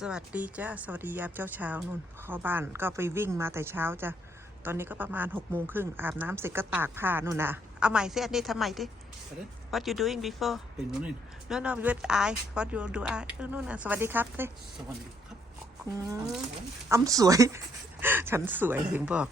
สวัสดีจ้าสวัสดียามเช้าเช้าๆนุ่นเข้าบ้านก็ไปวิ่งมาแต่เช้าจ้ะตอนนี้ก็ประมาณหกโมงครึ่งอาบน้ำเสร็จก็ตากผ้านุ่นนะเอาใหม่สิอันนี้ทำไมดิ Pardon? What you doing before Been running. No no with I What you do I เออนู่นนะสวัสดีครับสิ Someone up. อืมอ้ำสวย ฉันสวยถึงบอก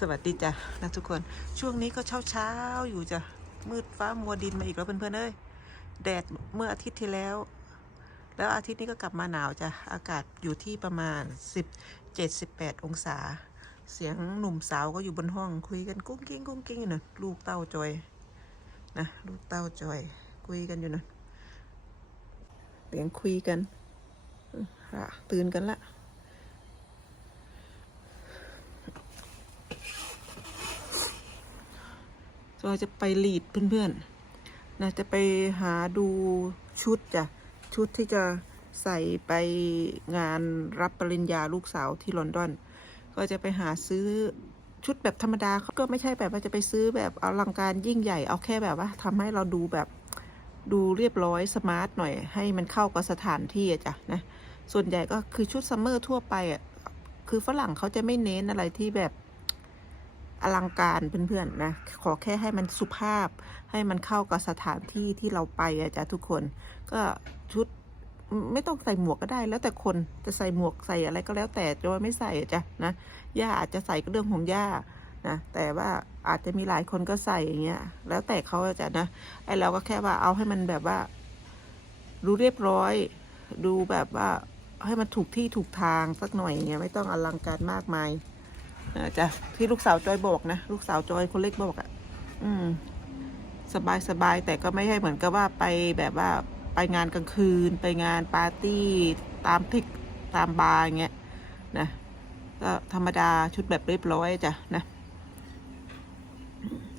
สวัสดีจ้ะนะทุกคนช่วงนี้ก็เช้าเช้าๆอยู่จ้ะมืดฟ้ามัวดินมาอีกแล้วเพื่อนๆเอ้ยแดดเมื่ออาทิตย์ที่แล้ว แล้วอาทิตย์นี้ก็กลับมาหนาวจ้ะ อากาศอยู่ที่ประมาณ10 78องศา เสียงหนุ่มสาวก็อยู่บนห้องคุยกันกุ้งกิ้งกุ้งกิ้งอยู่นะลูกเต้าจอยนะลูกเต้าจอยคุยกันอยู่นะเสียงคุยกันตื่นกันละจอยจะไปลีดเพื่อนๆนะจะไปหาดูชุดจ้ะ ชุดที่จะใส่ไปงานรับปริญญาลูกสาวที่ลอนดอน ก็จะไปหาซื้อชุดแบบธรรมดาก็ไม่ใช่แบบว่าจะไปซื้อแบบอลังการยิ่งใหญ่เอาแค่แบบว่าทำให้เราดูแบบดูเรียบร้อยสมาร์ทหน่อย ให้มันเข้ากับสถานที่อะจ้ะนะส่วนใหญ่ก็คือชุดซัมเมอร์ทั่วไปอะคือฝรั่งเขาจะไม่เน้นอะไรที่แบบ อลังการเพื่อนๆนะ ขอแค่ให้มันสุภาพ ให้มันเข้ากับสถานที่ที่เราไปอะจ้ะทุกคน ก็ชุดไม่ต้องใส่หมวกก็ได้ แล้วแต่คนจะใส่หมวกใส่อะไรก็แล้วแต่โดยไม่ใส่อะจ้ะนะย่าอาจจะใส่ก็เรื่องของย่านะแต่ว่าอาจจะมีหลายคนก็ใส่อย่างเงี้ย แล้วแต่เขาอะจ้ะนะไอเราก็แค่ว่าเอาให้มันแบบว่าดูเรียบร้อย ดูแบบว่าให้มันถูกที่ถูกทางสักหน่อยเงี้ยไม่ต้องอลังการมากมาย จะที่ลูกสาวจอยบอกนะ ลูกสาวจอยคนเล็กบอกอะ่ะ อืม สบายสบายแต่ก็ไม่ใช่เหมือนกับว่าไปแบบว่าไปงานกลางคืน ไปงานปาร์ตี้ตามทิกตามบาร์เงี้ยนะก็ธรรมดาชุดแบบเรียบร้อยจ้ะนะ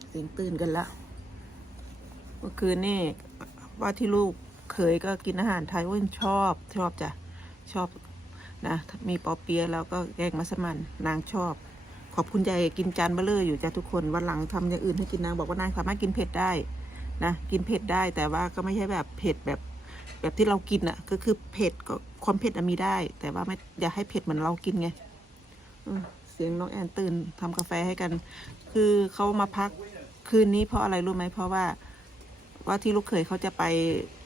เสียงตื่นกันละเมื่อคืนนี่ว่าที่ลูกเคยก็กินอาหารไทยเว้ยชอบชอบจ้ะชอบนะมีปอเปียะแล้วก็แกงมัสมั่นนางชอบ ขอบคุณยายกินจานเบลเลอร์อยู่จ้ะทุกคนวันหลังทำอย่างอื่นให้กินนางบอกว่านางสามารถกินเผ็ดได้นะกินเผ็ดได้แต่ว่าก็ไม่ใช่แบบเผ็ดแบบแบบที่เรากินอะ่ะ ก็คือเผ็ดก็ความเผ็ดมีได้ แต่ว่าไม่อย่าให้เผ็ดเหมือนเรากินไงเสียงน้องแอนตื่นทำกาแฟให้กัน คือเขามาพักคืนนี้เพราะอะไรรู้ไหมเพราะว่าว่าที่ลูกเขยเขาจะไป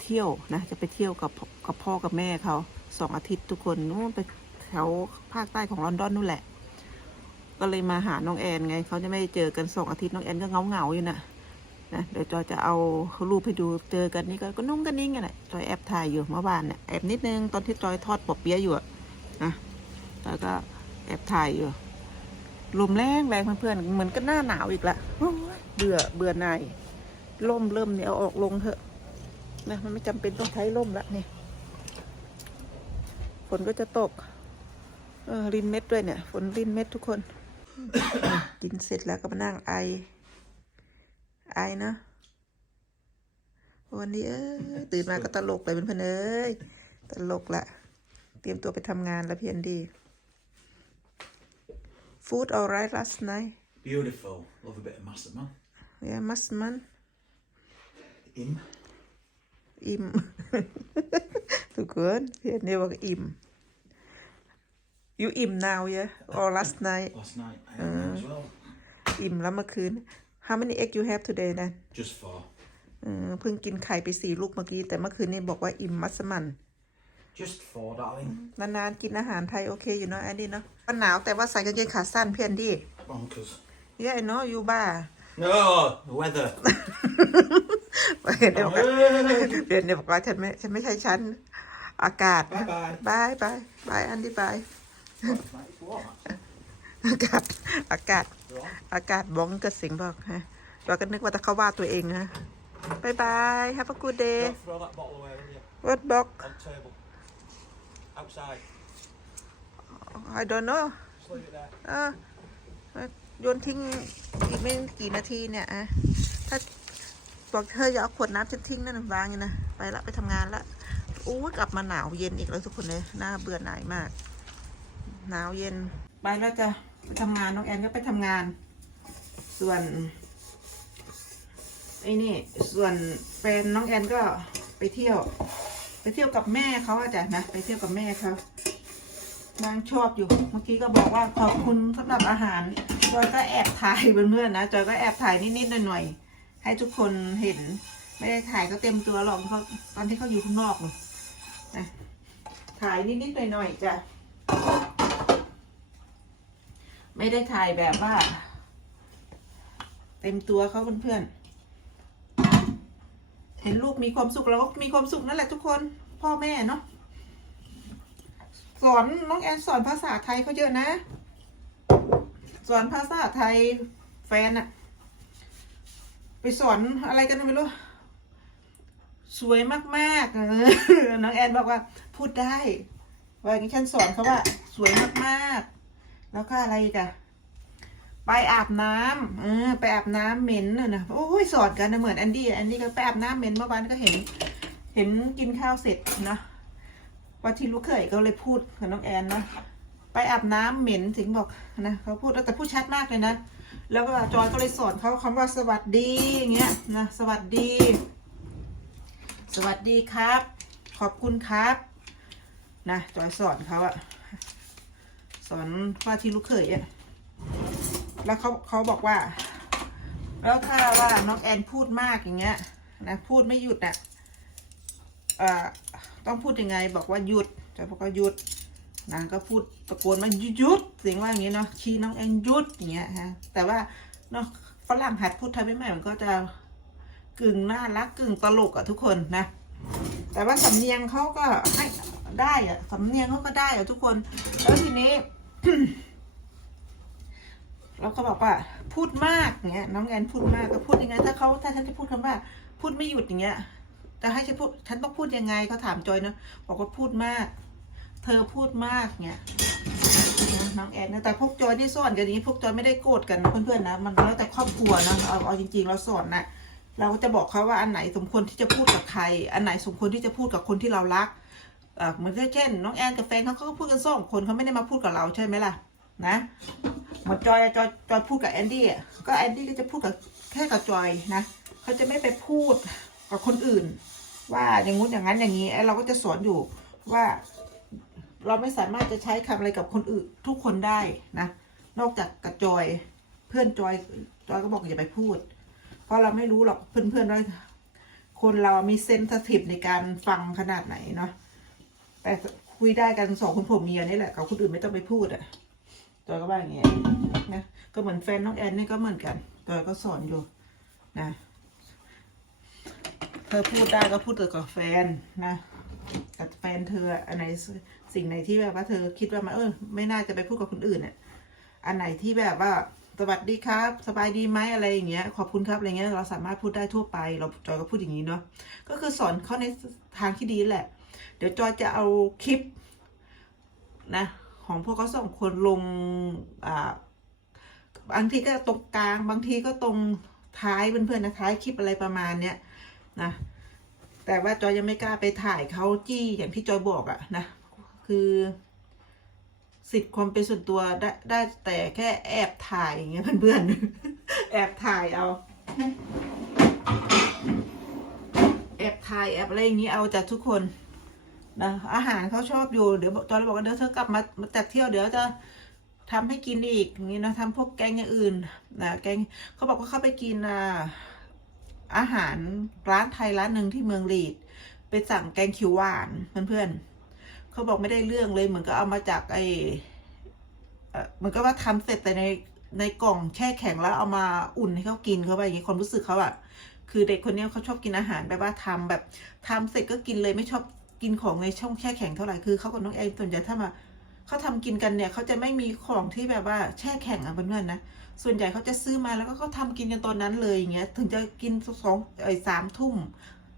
เที่ยวนะจะไปเที่ยวกับกับพ่อกับแม่เขาสองอาทิตย์ทุกคนนู่นไปแถวภาคใต้ของลอนดอนนู่นแหละ ก็เลยมาหาน้องแอนไง เขาจะไม่เจอกันสองอาทิตย์น้องแอนก็เงาเงาอยู่นะนะเดี๋ยวจอยจะเอารูปให้ดูเจอกันนี่ก็ก็นุ่งกันนิ่งกันแหละจอยแอบถ่ายอยู่เมื่อวานเนี่ยแอบนิดนึงตอนที่จอยทอดปอบเปี๊ยะอยู่อะนะแล้วก็แอบถ่ายอยู่ลมแรงแรงเพื่อนๆเหมือนก็หน้าหนาวอีกละเบื่อเบื่อหน่ายล่มเริ่มเนี่ยเอาออกลงเถอะนะมันไม่จำเป็นต้องใช้ล่มละเนี่ยฝนก็จะตกเออรินเม็ดด้วยเนี่ย ฝนรินเม็ดทุกคน กินเสร็จแล้วก็มานั่งไอ ไอนะวันนี้เอ้ยตื่นมาก็ตลกเลยเพื่อนๆเอ้ยตลกละเตรียมตัวไปทำงานแล้วพี่อันดี Food alright last night Beautiful. Love a bit of mustard, man. yeah มัสมัน Im. อิ่มทุกคนเพื่อนเนี่ยบอกอิ่ม you อิ่ม now yeah or last night Last night I had one as well. อิ่มแล้วเมื่อคืน how many egg you have today นะ Just four. เออเพิ่งกินไข่ไปสี่ลูกเมื่อกี้ แต่เมื่อคืนนี้บอกว่าอิ่มมัสมั่น Just four, darling. นานๆ กินอาหารไทย โอเค อยู่เนาะแอนดี้เนาะมันหนาวแต่ว่าใส่กางเกงขาสั้นเพื่อนดี Bonkers. เย้เนาะยูบ้า No, the weather. เพื่อนเนี่ยบอกว่าเพื่อนเนี่ยบอกว่าฉันไม่ฉันไม่ใช่ฉันอากาศ Bye bye. บายบายบายอันดี้บาย It's warm. อากาศ อากาศ Right. อากาศบ้องกระสิงบอกฮะเราก็นึกว่าจะเข้าว่าตัวเองนะบายบาย have a good day Don't throw that bottle away, will you? what box On table. Outside. I don't know Just leave it there. เออเออโยนทิ้งอีกไม่กี่นาทีเนี่ยอะถ้าบอกเธออย่าเอาขวดน้ำฉันทิ้งนั่นวางอยู่นะ ไปละไปทำงานละอู้กลับมาหนาวเย็นอีกแล้วทุกคนเลยน่าเบื่อหน่ายมาก หนาวเย็น ไปแล้วจะไปทำงานน้องแอนก็ไปทำงาน ส่วนไอ้นี่ส่วนแฟนน้องแอนก็ไปเที่ยว ไปเที่ยวกับแม่เขาอะจ้ะนะไปเที่ยวกับแม่เขานางชอบอยู่เมื่อกี้ก็บอกว่าขอบคุณสำหรับอาหารจอยก็แอบถ่ายเพื่อนๆนะจอยก็แอบถ่ายนิดๆหน่อยๆให้ทุกคนเห็น ไม่ได้ถ่ายก็เต็มตัวหรอกเพราตอนที่เขาอยู่ข้างนอกเลยนะถ่ายนิดๆหน่อยๆจ้ะ ไม่ได้ถ่ายแบบว่า เต็มตัวเขาเพื่อนๆเห็นลูกมีความสุขเราก็มีความสุขนั่นแหละทุกคน พ่อแม่เนาะสอนน้องแอนสอนภาษาไทยเขาเยอะนะ สอนภาษาไทยแฟนอะไปสอนอะไรกันไม่รู้สวยมากๆเออน้องแอนบอกว่า พูดได้ว่าอย่างนี้ฉันสอนเขาว่า สวยมากๆ แล้วก็อะไรอีกันไปอาบน้ำเออไปอาบน้ำเหม็นน่ะนะโอ้ยสอนกันนะเหมือนแอนดี้แอนดี้ก็ไปอาบน้ำเหม็นเมื่อวานก็เห็น เห็นกินข้าวเสร็จนะว่าที่ลูกเขยก็เลยพูดกับน้องแอนนะไปอาบน้ำเหม็นถึงบอกนะเขาพูดแต่พูดชัดมากเลยนะแล้วก็จอยก็เลยสอนเขาคำว่าสวัสดีอย่างเงี้ยนะสวัสดี สวัสดีครับ ขอบคุณครับ นะจอยสอนเขาอะ อนว่าที่ลูกเขยอะแล้วเขาเขาบอกว่า แล้วถ้าว่าน้องแอนพูดมากอย่างเงี้ยนะพูดไม่หยุดอะเอ่อต้องพูดยังไงบอกว่าหยุดจะบอกว่าหยุดนางก็พูดตะโกนมาหยุดเสียงว่าอย่างเงี้ยเนาะชี้น้องแอนหยุดอย่างเงี้ยฮะแต่ว่าเนาะฝรั่งหัดพูดไทยไม่ใหม่มันก็จะกึ่งน่ารักกึ่งตลกอะทุกคนนะ แต่ว่าสำเนียงเขาก็ให้ได้อะสำเนียงเขาก็ได้อะทุกคน แล้วทีนี้ เราก็บอกว่า พูดมากอย่างเงี้ย น้องแอนพูดมากก็พูดยังไงถ้าเขาถ้าฉันจะพูดคำว่า พูดไม่หยุดอย่างเงี้ยจะให้ฉันพูดฉันต้องพูดยังไงเขาถามจอยเนาะบอกว่าพูดมาก เธอพูดมากเงี้ยน้องแอนนะแต่พวกจอยที่สอนกันนี้ พวกจอยไม่ได้โกรธกันนะเพื่อนๆนะมันแล้วแต่ครอบครัวนะเอาเอาจริง ๆ เราสอนนะเราก็จะบอกเขาว่าอันไหนสมควรที่จะพูดกับใคร อันไหนสมควรที่จะพูดกับคนที่เรารัก เหมือนเช่น น้องแอนกับแฟนเขาก็พูดกันสองคนเขาไม่ได้มาพูดกับเราใช่ไหมล่ะ นะหมือนจอยจอยจอยพูดกับแอนดี้ก็แอนดี้ก็จะพูดกับแค่กับจอยนะเขาจะไม่ไปพูดกับคนอื่น ว่าอย่างงู้นอย่างนั้นอย่างนี้ไอ้เราก็จะสอนอยู่ว่าเราไม่สามารถจะใช้คำอะไรกับคนอื่นทุกคนได้นะ นอกจากกับจอยเพื่อนจอยจอยก็บอกอย่าไปพูด เพราะเราไม่รู้หรอกเพื่อนๆว่าคนเรามีเซนสทีฟในการฟังขนาดไหนเนาะ แต่คุยได้กันสองคนผมเมียนี่แหละกับคนอื่นไม่ต้องไปพูดอะจอยก็ว่าอย่างเงี้ยนะก็เหมือนแฟนน้องแอนนี่ก็เหมือนกันจอยก็สอนอยู่นะเธอพูดได้ก็พูดต่กับแฟนนะกับแฟนเธออันไหนสิ่งไหนที่แบบว่าเธอคิดว่ามันเออไม่น่าจะไปพูดกับคนอื่นเนี่ยอันไหนที่แบบว่าสวัสดีครับ สบายดีไหมอะไรอย่างเงี้ย ขอบคุณครับอะไรเงี้ยเราสามารถพูดได้ทั่วไป เราจอยก็พูดอย่างนี้เนาะก็คือสอนเขาในทางที่ดีแหละ เดี๋ยวจอยจะเอาคลิปนะของพวกเขาสองคนลงอ่าบางทีก็ตรงกลางบางทีก็ตรงท้ายเพื่อนๆนะท้ายคลิปอะไรประมาณเนี้ยนะแต่ว่าจอยยังไม่กล้าไปถ่ายเขาจี้อย่างที่จอยบอกอะนะคือสิทธิ์ความเป็นส่วนตัวได้ได้แต่แค่แอบถ่ายอย่างเงี้ยเพื่อนๆ แอบถ่ายเอา แอบถ่ายแอบอะไรอย่างงี้เอาจากทุกคน นะอาหารเขาชอบอยู่เดี๋ยวจอยเลยบอกว่าเดี๋ยวเธอกลับมามาจากเที่ยวเดี๋ยวจะทำให้กินอีกอย่างงี้นะทำพวกแกงอย่างอื่นนะแกงเขาบอกว่าเขาไปกินอาหารร้านไทยร้านหนึ่งที่เมืองลีด ไปสั่งแกงเขียวหวานเพื่อนๆเขาบอกไม่ได้เรื่องเลยเหมือนก็เอามาจากไอเอ่เหมือนก็ว่าทำเสร็จแต่ในในกล่องแช่แข็งแล้วเอามาอุ่นให้เขากินเขาไปอย่างนี้ความรู้สึกเขาอะคือเด็กคนนี้เขาชอบกินอาหารแบบว่าทำแบบทำเสร็จก็กินเลยไม่ชอบ กินของในช่องแช่แข็งเท่าไหร่คือเขากับน้องแอนส่วนใหญ่ถ้ามาเขาทำกินกันเนี่ยเขาจะไม่มีของที่แบบว่าแช่แข็งอะเพื่อนๆนะส่วนใหญ่เขาจะซื้อมาแล้วก็เขาทำกินกันตอนนั้นเลยอย่างเงี้ยถึงจะกินสองไอ้สามทุ่ม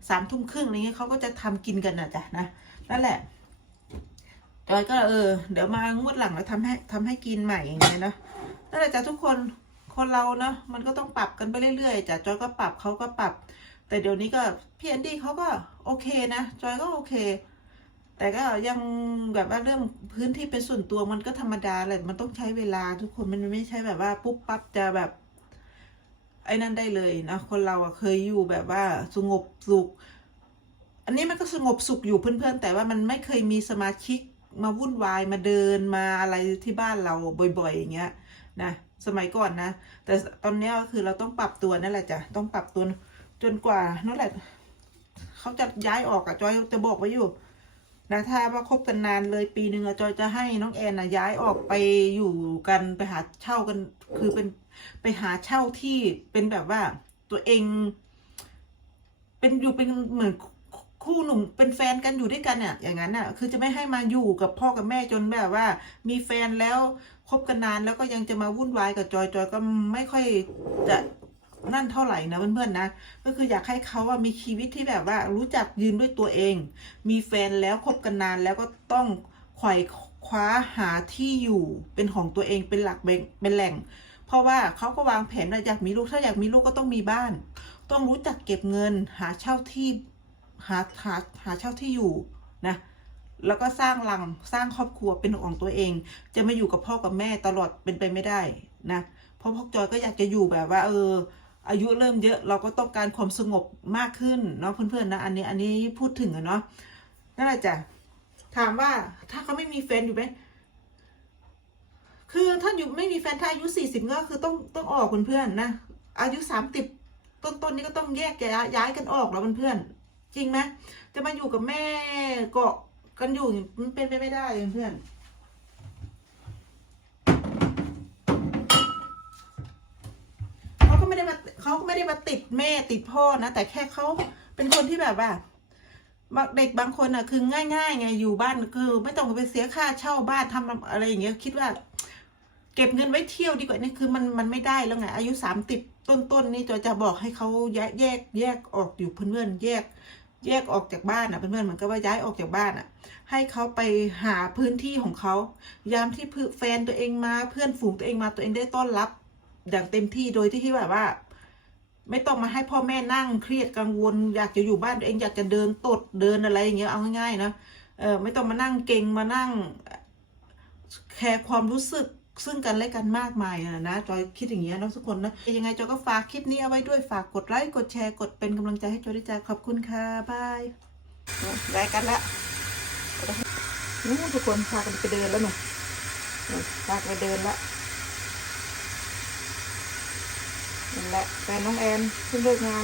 สามทุ่มครึ่งอะไรเงี้ยเขาก็จะทำกินกันนะจ๊ะนะนั่นแหละจอยก็เออ เดี๋ยวมางวดหลังแล้วทำให้ทำให้กินใหม่อย่างเงี้ยเนาะนั่นแหละจ้ะทุกคนคนเราเนาะมันก็ต้องปรับกันไปเรื่อยๆจ้ะจอยก็ปรับเขาก็ปรับ แต่เดี๋ยวนี้ก็พี่แอนดี้เขาก็โอเคนะจอยก็โอเค แต่ก็ยังแบบว่าเรื่องพื้นที่เป็นส่วนตัวมันก็ธรรมดาแหละมันต้องใช้เวลาทุกคนมันไม่ใช่แบบว่าปุ๊บปั๊บจะแบบ ไอ้นั่นได้เลยนะคนเราอะเคยอยู่แบบว่าสงบสุข อันนี้มันก็สงบสุขอยู่เพื่อนๆ แต่ว่ามันไม่เคยมีสมาชิกมาวุ่นวายมาเดินมาอะไรที่บ้านเราบ่อยๆ อย่างเงี้ยนะสมัยก่อนนะ แต่ตอนนี้ก็คือเราต้องปรับตัวนั่นแหละจ้ะต้องปรับตัว จนกว่านั่นแหละเขาจะย้ายออกอะจอยจะบอกไว้อยู่นะถ้าว่าคบกันนานเลยปีหนึ่งอะจอยจะให้น้องแอนนะย้ายออกไปอยู่กันไปหาเช่ากัน คือเป็นไปหาเช่าที่เป็นแบบว่าตัวเอง เป็นอยู่เป็นเหมือนคู่หนุ่มเป็นแฟนกันอยู่ด้วยกันเนี่ยอย่างนั้นน่ะคือจะไม่ให้มาอยู่กับพ่อกับแม่จนแบบว่า มีแฟนแล้วคบกันนานแล้วก็ยังจะมาวุ่นวายกับจอยจอยก็ไม่ค่อยจะ นั่นเท่าไหร่นะเพื่อนๆนะ ก็คืออยากให้เขาว่ามีชีวิตที่แบบว่ารู้จักยืนด้วยตัวเอง มีแฟนแล้วคบกันนานแล้วก็ต้องไขว่คว้าหาที่อยู่เป็นของตัวเองเป็นหลักเป็นเป็นแหล่ง เพราะว่าเขาก็วางแผนว่าอยากมีลูกถ้าอยากมีลูกก็ต้องมีบ้าน ต้องรู้จักเก็บเงินหาเช่าที่หาหาหาเช่าที่อยู่นะแล้วก็สร้างหลังสร้างครอบครัวเป็นของตัวเอง จะมาอยู่กับพ่อกับแม่ตลอดเป็นไปไม่ได้นะเพราะพ่อจอยก็อยากจะอยู่แบบว่า เออ อายุเริ่มเยอะเราก็ต้องการความสงบมากขึ้นเนาะเพื่อนๆนะอันนี้อันนี้พูดถึงอะเนาะนั่นแหละจ้ะถามว่าถ้าเขาไม่มีแฟนอยู่ไหมคือถ้าอยู่ไม่มีแฟนถ้าอายุสี่สิบก็คือต้องต้องออกเพื่อนๆนะอายุสามสิบต้นๆนนี้ก็ต้องแยกย้ายย้ายกันออกแล้วเพื่อนๆจริงไหมจะมาอยู่กับแม่เกาะกันอยู่มันเป็นไปไม่ได้เพื่อนเเขาก็ไม่ได้มาติดแม่ติดพ่อนะ แต่แค่เขาเป็นคนที่แบบว่าบางเด็กบางคนอะคือง่าย ๆ ไงอยู่บ้านคือ ไม่ต้องไปเสียค่าเช่าบ้านทำอะไรอย่างเงี้ยคิดว่า เก็บเงินไว้เที่ยวดีกว่านี่คือมันมันไม่ได้แล้วไง อายุสามติดต้นๆนี่จอยจะบอกให้เขาแยกแยกแยกออกอยู่เพื่อนๆแยก แยกออกจากบ้านอะเพื่อนๆเหมือนกับว่าย้ายออกจากบ้านอะ ให้เขาไปหาพื้นที่ของเขายามที่เพื่อแฟนตัวเองมาเพื่อนฝูงตัวเองมาตัวเองได้ต้อนรับอย่างเต็มที่โดยที่ที่แบบว่า ไม่ต้องมาให้พ่อแม่นั่งเครียดกังวล อยากจะอยู่บ้านตัวเองอยากจะเดินตดเดินอะไรอย่างเงี้ยเอาง่ายๆนะเออไม่ต้องมานั่งเก่งมานั่งแคร์ความรู้สึกซึ่งกันและกันมากมายอะนะจอยคิดอย่างเงี้ยนะทุกคนนะยังไงจอยก็ฝากคลิปนี้เอาไว้ด้วยฝากกดไลค์กดแชร์กดเป็นกำลังใจให้จอยด้วยจ้าขอบคุณค่ะบายได้กันละนู้ทุกคนพากันไปเดินแล้วหนูพากันไปเดินละ นั่นแหละแฟนน้องแอนเพิ่งเลิกงาน